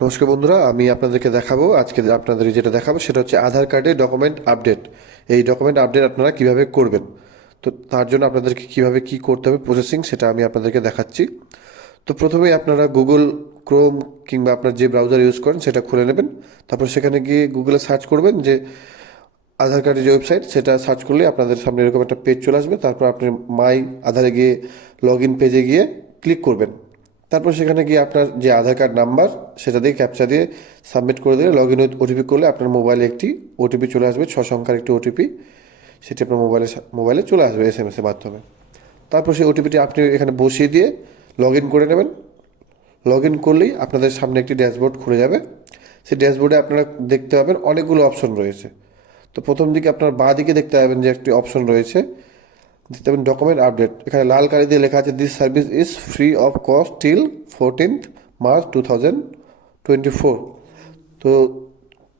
নমস্কার বন্ধুরা, আমি আপনাদেরকে দেখাবো আজকে আপনাদের যেটা দেখাবো সেটা হচ্ছে আধার কার্ডের ডকুমেন্ট আপডেট। এই ডকুমেন্ট আপডেট আপনারা কিভাবে করবেন, তো তার জন্য আপনাদেরকে কিভাবে কি করতে হবে প্রসেসিং সেটা আমি আপনাদেরকে দেখাচ্ছি। তো প্রথমেই আপনারা গুগল ক্রোম কিংবা আপনার যে ব্রাউজার ইউজ করেন সেটা খুলে নেবেন। তারপর সেখানে গিয়ে গুগলে সার্চ করবেন যে আধার কার্ডের যে ওয়েবসাইট, সেটা সার্চ করলে আপনাদের সামনে এরকম একটা পেজ চলে আসবে। তারপর আপনি মাই আধারে গিয়ে লগ ইন পেজে গিয়ে ক্লিক করবেন। তারপর সেখানে গিয়ে আপনার যে আধার কার্ড নাম্বার সেটা দিয়ে ক্যাপচা দিয়ে সাবমিট করে দিলে লগ ইন ওটিপি করলে আপনার মোবাইলে একটি ওটিপি চলে আসবে, 6 সংখ্যার একটি ওটিপি। সেটি আপনার মোবাইলে চলে আসবে SMS এর মাধ্যমে। তারপর সেই ওটিপিটি আপনি এখানে বসিয়ে দিয়ে লগ ইন করে নেবেন। লগ ইন করলেই আপনাদের সামনে একটি ড্যাশবোর্ড খুলে যাবে। সেই ড্যাশবোর্ডে আপনারা দেখতে পাবেন অনেকগুলো অপশন রয়েছে। তো প্রথম দিকে আপনার বাঁ দিকে দেখতে পাবেন যে একটি অপশন রয়েছে, দেখতে পাবেন ডকুমেন্ট আপডেট। এখানে লাল কালি দিয়ে লেখা আছে this service is free of cost till 14th March 2024। তো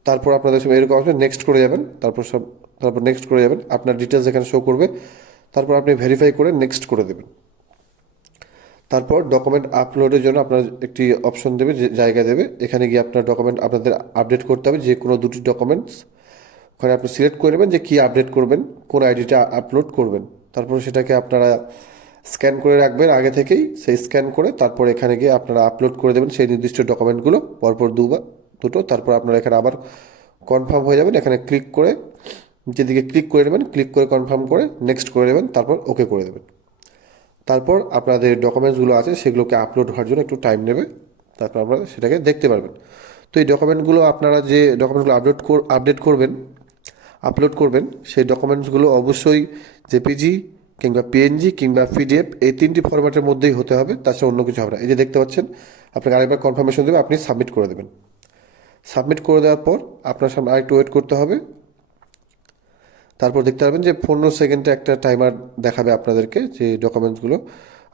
তারপর আপনাদের সব এরকম আসবে, নেক্সট করে যাবেন। তারপর নেক্সট করে যাবেন, আপনার ডিটেলস এখানে শো করবে। তারপর আপনি ভেরিফাই করে নেক্সট করে দেবেন। তারপর ডকুমেন্ট আপলোডের জন্য আপনার একটি অপশন দেবে, যে জায়গা দেবে। এখানে গিয়ে আপনার ডকুমেন্ট আপনাদের আপডেট করতে হবে, যে কোনো দুটি ডকুমেন্টস। ওখানে আপনি সিলেক্ট করে নেবেন যে কী আপডেট করবেন, কোন আইডিটা আপলোড করবেন। তারপর সেটাকে আপনারা স্ক্যান করে রাখবেন আগে থেকেই। সেই স্ক্যান করে তারপর এখানে গিয়ে আপনারা আপলোড করে দেবেন সেই নির্দিষ্ট ডকুমেন্টগুলো পরপর দুটো। তারপর আপনারা এখানে আবার কনফার্ম হয়ে যাবেন। এখানে ক্লিক করে যেদিকে ক্লিক করে নেবেন, ক্লিক করে কনফার্ম করে নেক্সট করে দেবেন, তারপর ওকে করে দেবেন। তারপর আপনাদের ডকুমেন্টসগুলো আছে সেগুলোকে আপলোড হওয়ার জন্য একটু টাইম নেবে। তারপর আপনারা সেটাকে দেখতে পারবেন। তো এই ডকুমেন্টগুলো আপনারা যে ডকুমেন্টগুলো আপলোড করবেন সেই ডকুমেন্টসগুলো অবশ্যই জেপিজি কিংবা পিএনজি কিংবা পিডিএফ, এই তিনটি ফরম্যাটের মধ্যেই হতে হবে, তাছাড়া অন্য কিছু হবে না। এই যে দেখতে পাচ্ছেন, আপনাকে আরেকবার কনফার্মেশন দেবে, আপনি সাবমিট করে দেবেন। সাবমিট করে দেওয়ার পর আপনার সামনে আরেকটু ওয়েট করতে হবে। তারপর দেখতে পাবেন যে 15 সেকেন্ডে একটা টাইমার দেখাবে আপনাদেরকে, যে ডকুমেন্টসগুলো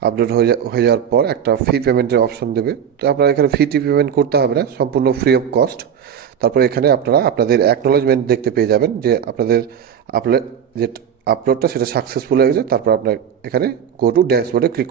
আপলোড হয়ে যাওয়ার পর একটা ফি পেমেন্টের অপশন দেবে। তো আপনারা এখানে ফিটি পেমেন্ট করতে হবে না, সম্পূর্ণ ফ্রি অফ কস্ট। তারপর এখানে আপনারা আপনাদের অ্যাকনোলেজমেন্ট দেখতে পেয়ে যাবেন যে আপনাদের আপলোড যে আপলোডটা সেটা সাকসেসফুল হয়ে গেছে। তারপর আপনার এখানে গো টু ড্যাশবোর্ডে ক্লিক